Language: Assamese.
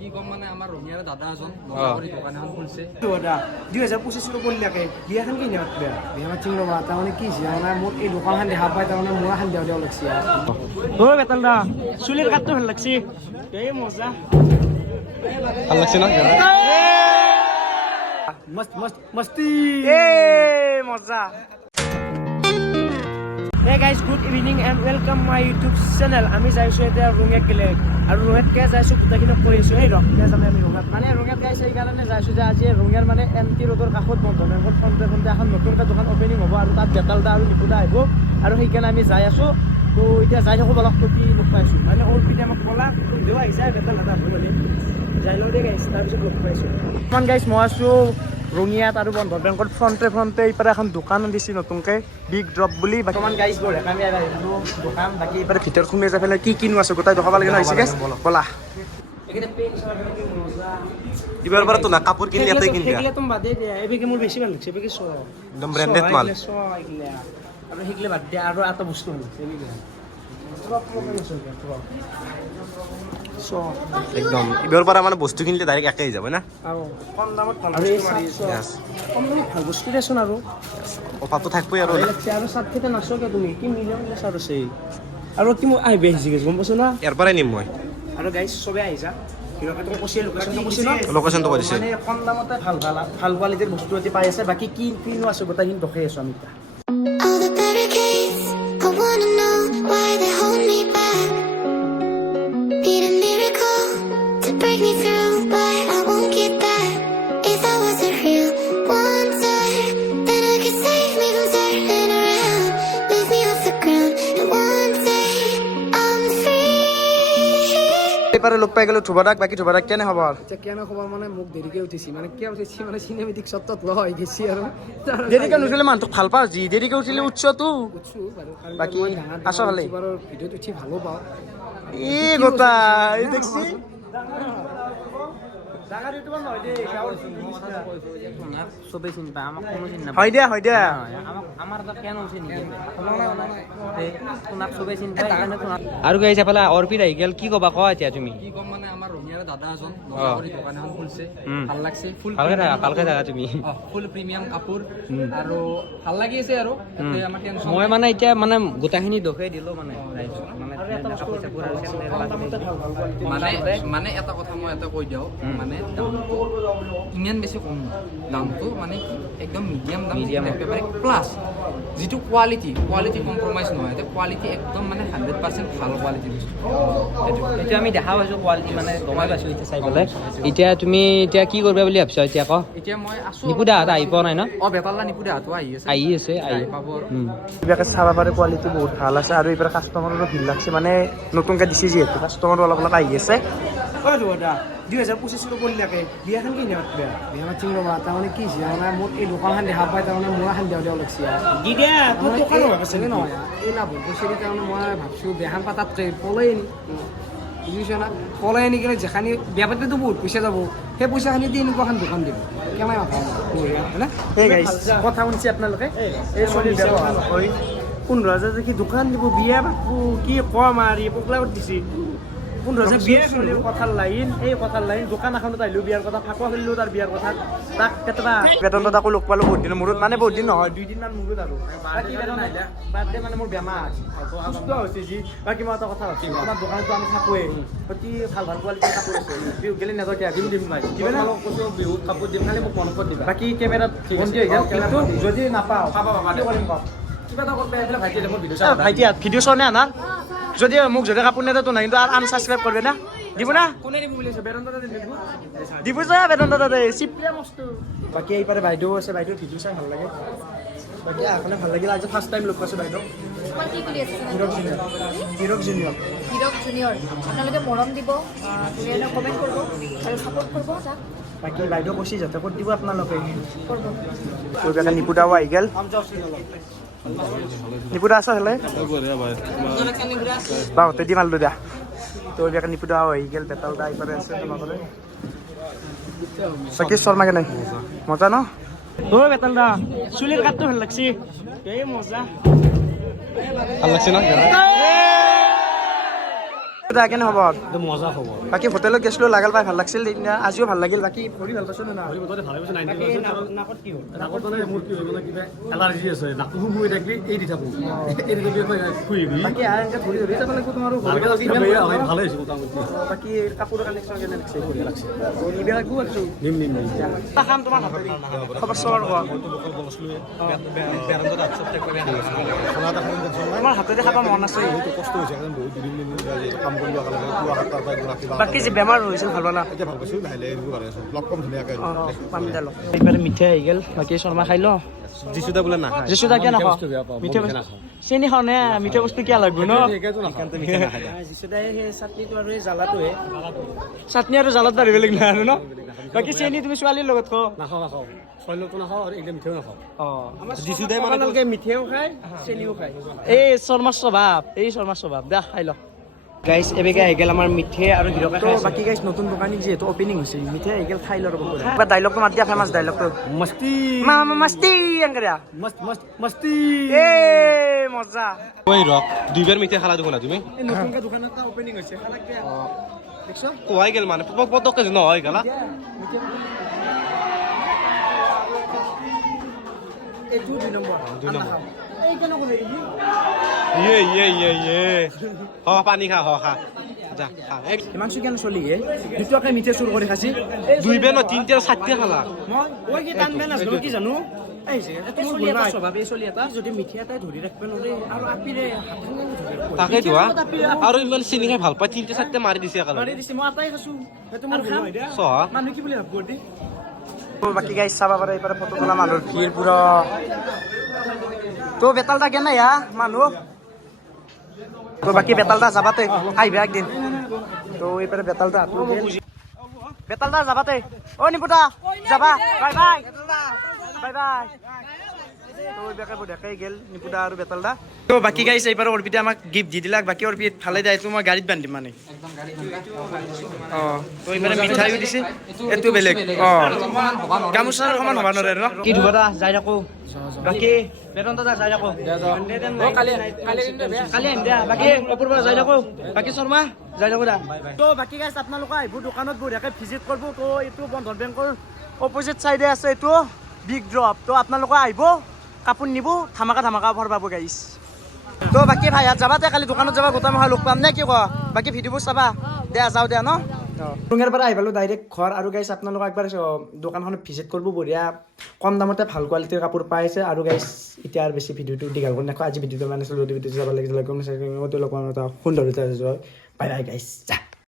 কি কম মানে আমাৰ ৰঙিয়াৰ দাদা এজন দোকান এখন খুলিছে 2025 পঢ়িলাকে বিয়াখন কি নিয়ত বিয়া চিং ৰবা তাৰমানে কি হৈছে মানে মোক এই দোকানখন দেখা পাই তাৰমানে মই এখন দেও লাগছি আৰু বেতাল দা চুলিৰ কাটটো ভাল লাগছি এই মজা ভাল লাগছে না মস্তি মজা Hey guys, good evening and welcome my YouTube channel. আমি যাইছো এতিয়া ৰঙিয়াত গেলে আৰু ৰঙিয়াত কে যাইছো গোটেইখিনি কৈছো এই ৰঙিয়া যাম আমি ৰঙিয়াত মানে ৰঙিয়াত গাইছে এই কাৰণে যাইছো যে আজি ৰঙিয়াৰ মানে এমটি ৰোডৰ কাষত বন্ধন বেংকৰ ফ্ৰণ্টে এখন নতুনকৈ দোকান অপেনিং হ'ব আৰু তাত বেতালদা আৰু নিপুদা আহিব আৰু সেইকাৰণে আমি যাই আছো তো এতিয়া যাই থাকো বলক কি লগ পাইছো মানে অল পিনে আমাক ক'লা দেও আহিছে বেতাল দাদা আহিব বুলি যাই লওঁ দেই গাইছ তাৰপিছত লগ পাইছো ইমান গাইছ মই আছো ৰঙিয়াত আৰু বন্ধন বেংকৰ ফ্ৰণ্টে এইপাৰে এখন দোকান দিছে নতুনকৈ বিগ ড্ৰপ বুলি বৰ্তমান গাইজ গ'ল আমি আহিলোঁ দোকান বাকী এইপাৰে ভিতৰত সোমাই যাই পেলাই কি কিনো আছে গোটাই দেখাব লাগে নহয় গেছ বলা দিবার পরে তো না কাপড় কিনলে এতই কিনবে সেইগুলো তুমি বাদে দিয়া এবিকে মোৰ বেছি ভাল লাগছে এবিকে চ একদম ব্ৰ্যান্ডেড মাল আৰু সেইগুলো বাদ দিয়া আৰু এটা বস্তু ভাল লাগছে এবিকে একদম এবাৰ পৰে মানে বস্তু কিনলে ডাইৰেক্ট একাই যাবে না আৰু কম দামত ভাল কম দামত ভাল বস্তু দেচোন আৰু অফাৰ তো থাকবেই আৰ আৰু চাট খেতে নাচকে তুমি কি মিলিয়ন চাট আছে আৰু কি মই আহিবে আহিছে গম পাইছো না এৰ পৰে নিম মই আৰু গাইজ চবে আহিছা লোকেশন তো বলছে মানে কম দামতে ভাল কোৱালিটিৰ বস্তু এটি পাই আছে বাকী কি কিনো আছে গোটেইখিনি দেখাই আছো আমি All the barricades, I wanna know why they hold me back. Need a miracle to break me through, but I won't get that. If I wasn't real, one time, then I could save me from turning around, move me off the ground, and one day I'm free. এবারে লোক পাই গেল ঠুবাডাক বাকি ঠুবাডাক কেনে খবর কেন খবৰ মানে মোক দেৰিকে উঠিছি মানে কিয় উঠিছি মানে চিনেমেটিক শ্বটত ল হৈ গেছি আৰু দেৰিকে নুঠিলে মানুহটোক ভাল পাওঁ যি দেৰিকে উঠিলে উঠছ তো উঠছো বাৰু বাকী আছো ভালে ভিডিঅ'ত উঠি ভালো পাওঁ ই গোটা এই দেখছি ডাঙৰ ইউটিউবাৰ নহয় দেই গাঁৱৰ চবেই চিনি পায় আমাক কোনো চিনি হয় দিয়া আমাৰ তাত কেন হৈছে নেকি তোমাক চবেই চিনি পায় আৰু গাইছ এফালে অৰ্পিত আহি গেল কি ক'বা কোৱা এতিয়া তুমি কি কম মানে আমাৰ ৰঙিয়াৰ দাদা এজন দোকান এখন খুলিছে ভাল লাগছে ভালকে থাকা তুমি ফুল প্ৰিমিয়াম কাপোৰ আৰু ভাল লাগি আছে আৰু আমাৰ টেনচন মই মানে এতিয়া মানে গোটাখিনি দোষেই দিলোঁ মানে মানে এটা কথা মই এটা কৈ দিওঁ মানে দামটো ইমান বেছি কম দামটো মানে একদম মিডিয়াম একেবাৰে প্লাছ যিটো কোৱালিটি কম্প্ৰমাইজ নহয় কোৱালিটি একদম মানে 100% ভাল কোৱালিটি সেইটো আমি দেখা পাইছোঁ কোৱালিটি মানে গমাই পাইছোঁ এতিয়া চাই পেলাই এতিয়া তুমি এতিয়া কি কৰিবা বুলি ভাবিছা এতিয়া আকৌ এতিয়া মই আছোঁ নিপুদাহঁত আহি পোৱা নাই ন বেতালা নিপুদাহঁতো আহি আছে পাব আৰু এইবিলাকে চাব পাৰে কোৱালিটি বহুত ভাল আছে আৰু এইবিলাক কাষ্টমাৰৰো ভিৰ লাগছে মানে নতুনকৈ দিছে যিহেতু কাষ্টমাৰো অলপ আহি আছে 2025 পঢ়িলাকে বিয়াখন কি নিয়ত বিয়া চিং ৰবা তাৰমানে কি হৈছে মানে মোক এই দোকানখন দেখা পাই তাৰমানে মই এখন দেও লাগছি নহয় এই লাভ কৈছে তাৰমানে মই ভাবছোঁ বিয়াখন পাতাত পলাই নি বুজিছ না পলাই আনি কিনে যেখানি বিয়া পাতিলেতো বহুত পইচা যাব সেই পইচাখিনি দি এনেকুৱা এখন দোকান দিব কেনে হয়নে কথা শুনিছে আপোনালোকে এই 15,000 দেখি দোকান দিব বিয়া পাতবো কি কম আৰু পগলা দিছে 15,000 বিয়া চলিৰ কথাৰ লাইন এই কথাৰ লাইন দোকান এখনত আহিলোঁ বিয়াৰ কথা ফাকুৱা খেলিলোঁ তাৰ বিয়াৰ কথা তাক কেতিয়াবা বেতন তাকো লগ পালোঁ বহুত দিনৰ মূৰত মানে বহুত দিন নহয় 2 দিনমান মূৰত আৰু বাকী বেতন আহিলে বাৰ্থডে মানে মোৰ বেমাৰ সুস্থ হৈছে যি বাকী মই এটা কথা ভাবিছোঁ আমাৰ দোকানতো আমি থাকোৱেই অতি ভাল কোৱালিটিৰ কাপোৰ আছে বিহু গেলে নাযাওঁতে বিহু দিম নাই কিবা কৈছোঁ বিহুত কাপোৰ দিম খালি মোক মনত দিবা বাকী কেমেৰাত বন্দী হৈ গ'ল কিন্তু যদি নাপাওঁ কি কৰিম কওক কিবা এটা কৰিব আহিলে ভাইটি ভিডিঅ' চাওঁ নে না যদি মোক যদি কাপোৰ নেদাতো নাই কিন্তু আৰু আনসাবস্ক্ৰাইব কৰবে না দিব না কোনে দিব বুলি আছে বেতন দাদা দিব যা বেতন দাদা চিপিয়া মস্ত বাকী এইপাৰে বাইদেউ আছে বাইদেউ ভিডিঅ' চাই ভাল লাগে বাকী আপোনাৰ ভাল লাগিল আজি ফাৰ্ষ্ট টাইম লগ পাইছোঁ বাইদেউ হিৰক জুনিয়ৰ আপোনালোকে মৰম দিব কমেণ্ট কৰিব আৰু ছাপোৰ্ট কৰিব তাক বাকী বাইদেউ কৈছে যাতে ক'ত দিব আপোনালোকে কৰিব নিপুদাও আহি গ'ল নিপুদা আছ হেলে বাহঁতে দি মাৰিলোঁ দিয়া তোৰ বিয়াকে নিপুদাও আহি গ'ল বেতাল দা এইপাৰে আছে তোমালোকে বাকী শৰ্মা কেনে মজা ন বেতাল দা চুলিৰ কাটটো ভাল লাগছি এই মজা ভাল লাগছে না দা কেনে খবৰ মজা খবৰ বাকী হোটেলত গেছিলো লাগাল পাই ভাল লাগিছিল সেইদিনা আজিও ভাল লাগিল বাকী ভৰি ভাল পাইছো না নাকত কি হ'ল নাকত মানে মোৰ কি হ'ল কিবা এলাৰ্জি আছে নাকটো শুই থাকিলে এই দি থাকো এই দি থাকি শুই বাকী আৰু এনেকৈ ধৰি ধৰি যাব লাগিব তোমাৰো ভালে হৈছে মোটামুটি বাকী কাপোৰৰ কালেকশ্যন কেনে লাগছে নিব লাগিব আৰু নিম নিম নিম খাম তোমাৰ খবৰ চবৰ কোৱা তোমাৰ হাতেৰে খাব মন আছে কষ্ট হৈছে কাৰণ বহুত দুদিন কাম কৰিব বাকী যে বেমাৰ হৈছিল ভাল পালা এতিয়া ভাল পাইছোঁ লাহে লাহে ভাল আছোঁ লগ কম ধুনীয়াকৈ পাম দে লগ এইবাৰ মিঠাই আহি গ'ল বাকী শৰ্মা খাই ল যিচুদা বোলে নাখায় যিচুদা কিয় নাখাওঁ মিঠা চেনি খাওঁ নে মিঠা বস্তু কিয় লাগব ন যিচুদাই সেই চাটনিটো আৰু এই জ্বালাটোহে চাটনি আৰু জ্বালাত বাঢ়ি বেলেগ নাই আৰু ন বাকী চেনি তুমি ছোৱালীৰ লগত খোৱা নাখাওঁ নাখাওঁ ছোৱালীটো নাখাওঁ আৰু একদম মিঠাও নাখাওঁ যিচুদাই মানে মিঠাইও খায় চেনিও খায় এই শৰ্মাৰ স্বভাৱ দে খাই ল গাইছ এবেগে আহি গ'ল আমাৰ মিঠে আৰু হিৰকে খাই বাকী গাইছ নতুন দোকানী যিহেতু অপেনিং হৈছে মিঠে আহি গ'ল খাই ল ৰ'ব কিবা ডাইলগটো মাত দিয়া ফেমাছ ডাইলগটো মস্তি মামা মস্তি এনকৰা মস্তি এ মজা ঐ ৰক দুইবাৰ মিঠাই খালা দেখোন তুমি এই নতুনকে দোকান এটা অপেনিং হৈছে খালাক দিয়া দেখছ কোৱাই গেল মানে পতককে নহয় গেলা এইটো 2 নম্বৰ এই কেনে কৰি ইয়ে হ পানী খা খা যা খা হিমাংশু কেন চলি হে দুটাকে মিঠে চুৰ কৰি খাইছি দুইবাৰ ন তিনটা চাৰটা খালা মই ওই কি টানবে নাজনো কি জানো এই যে এটা চলি এটা স্বভাৱ এই চলি এটা যদি মিঠে এটাই ধৰি ৰাখিব নোৱাৰে আৰু আপিৰে হাতখন ধৰি তাকেইতো আৰু ইমান চেনি খাই ভাল পায় তিনটা চাৰটা মাৰি দিছে একেলগে মাৰি দিছি মই আটাই খাইছো সেইটো মোৰ ভুল হয় দে চহা মানুহ কি বুলি ভাবব দি বাকি গাইছ চাবা পাৰে এইপাৰে ফটো তোলা মানুহৰ ভিৰ পুৰা তো বেতালটা কেনে ইয়া মানুহ তো বাকি বেতালটা যাবাতে আহিবা একদিন তো এইপাৰে বেতালটা বেতালটা যাবাতে অ নিপুতা যাবা বাই বাই বাই বাই তো এইবাকে বঢ়িয়াকৈ গেল নিপুতা আৰু বেতালটা তো বাকি গাইছ এইবাৰ অৰ্পিতে আমাক গিফ্ট দি দিলাক বাকি অৰ্পিত ভালে যায় তো মই গাড়ীত বান্ধিম মানে তো এইবাৰে মিঠাইও দিছে এইটো বেলেগ গামোচাৰ সমান হ'ব নোৱাৰে ন কি ধুবা যাই থাকো বাকি বেতন দাদা যাই থাকো কালি আহিম দিয়া বাকি অপূৰ্ব যাই থাকো বাকি শৰ্মা যাই থাকো দা তো বাকি গাইছ আপোনালোকে আহিব দোকানত বঢ়িয়াকৈ ভিজিট কৰিব তো এইটো বন্ধন বেংকৰ অপজিট চাইডে আছে এইটো বিগ ড্ৰপ তো আপোনালোকে আহিব কাপোৰ নিব ধামাকা অফাৰ পাব গাইছ তো বাকি ভাই ইয়াত যাবা কালি দোকানত যাবা গোটাই মহা লগ পাম নে কি কোৱা বাকি ভিডিঅ'বোৰ চাবা দিয়া যাওঁ দিয়া ন টুঙেৰ পৰা আহি পালোঁ ডাইৰেক্ট ঘৰ আৰু গাইছ আপোনালোকে একবাৰ দোকানখনত ভিজিট কৰিব বঢ়িয়া কম দামতে ভাল কোৱালিটিৰ কাপোৰ পাইছে আৰু গাইছ এতিয়া আৰু বেছি ভিডিঅ'টো দীঘল কৰি নাখোঁ আজি ভিডিঅ'টো মানে যদি ভিডিঅ'টো যাব লাগিছিল সুন্দৰ বাই বাই গাইছ যা